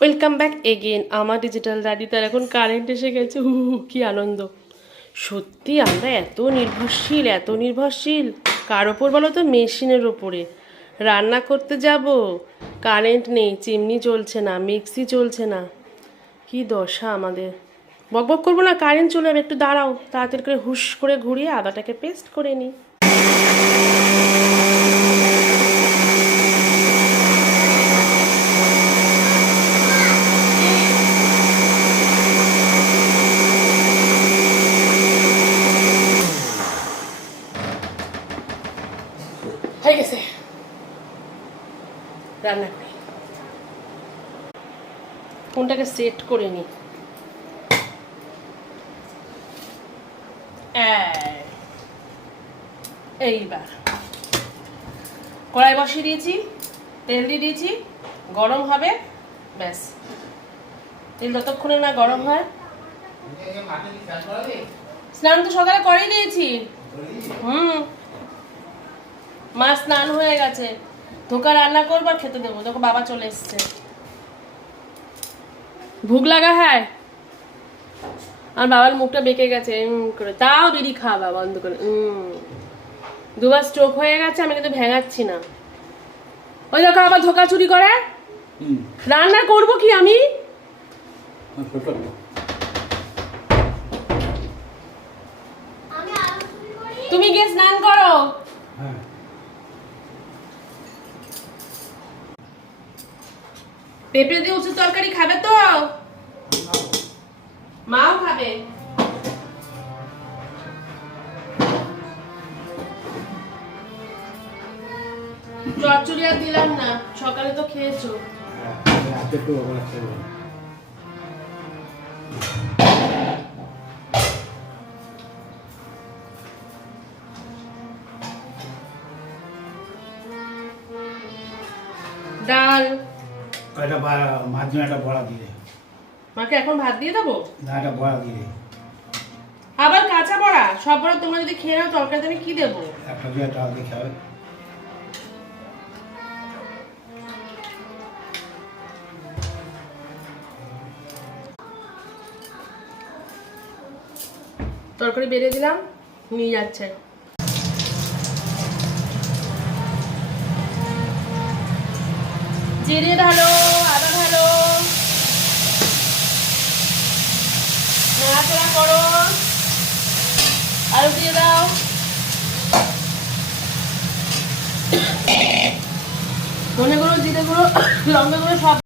Welcome back again. আমার digital diary তার এখন কারেন্ট এসে গেছে। কি আনন্দ! সত্যি আমরা এত নির্ভরশীল কার ওপর বলো তো? মেশিনের ওপরে। রান্না করতে যাব, কারেন্ট নেই, চিমনি চলছে না, মিক্সি চলছে না, কি দশা আমাদের! বকবক করবো না, কারেন্ট চলে যাবে, একটু দাঁড়াও, তাড়াতাড়ি করে হুশ করে ঘুরিয়ে আদাটাকে পেস্ট করে নিই। হয়ে গেছে, রান্না করি। ফোনটাকে সেট করে নি। এইবার কড়াই বসিয়ে দিয়েছি, তেল দিয়ে দিয়েছি, গরম হবে, ব্যাস। তেল যতক্ষণে না গরম হয়। স্নান তো সকালে করেই দিয়েছি। মা স্নান হয়ে গেছে, ধোকা রান্না করবো আর খেতে দেবো, তখন বাবা চলে এসছে। ভুক লাগা হ্যাঁ, আর বাবার মুখটা বেঁকে গেছে করে, তাও বিড়ি খাওয়া বন্ধ করে। দুবার স্ট্রোক হয়ে গেছে, আমি কিন্তু ভেঙাচ্ছি না। ওই দেখো আবার ধোকা চুরি করে। রান্না করবো কি আমি? তুমি গিয়ে স্নান করো। পেঁপে দিয়ে উঁচু তরকারি খাবে তো? মাও খাবে। চচ্চড়ি আর দিলাম না, সকালে তো খেয়েছো। ডাল, মাছ একটা বড়া দিয়ে, মাকে এখন ভাত দিয়ে দেবো না একটা বড়া দিয়ে, আবার কাঁচা বড়া? সব বড়া তোমরা যদি খেয়ে নাও, তরকারিতে আমি কি দেবো? একটা দিয়ে ডাল দিয়ে খাবে। তরকারি বেড়ে দিলাম, নিয়ে যাচ্ছে। জিরে ঢালো, আদা ঢালো, নাড়াচাড়া করো, আলু দিয়ে দাও, ধনে গুঁড়ো, জিরে গুঁড়ো, লঙ্কা গুঁড়ো সব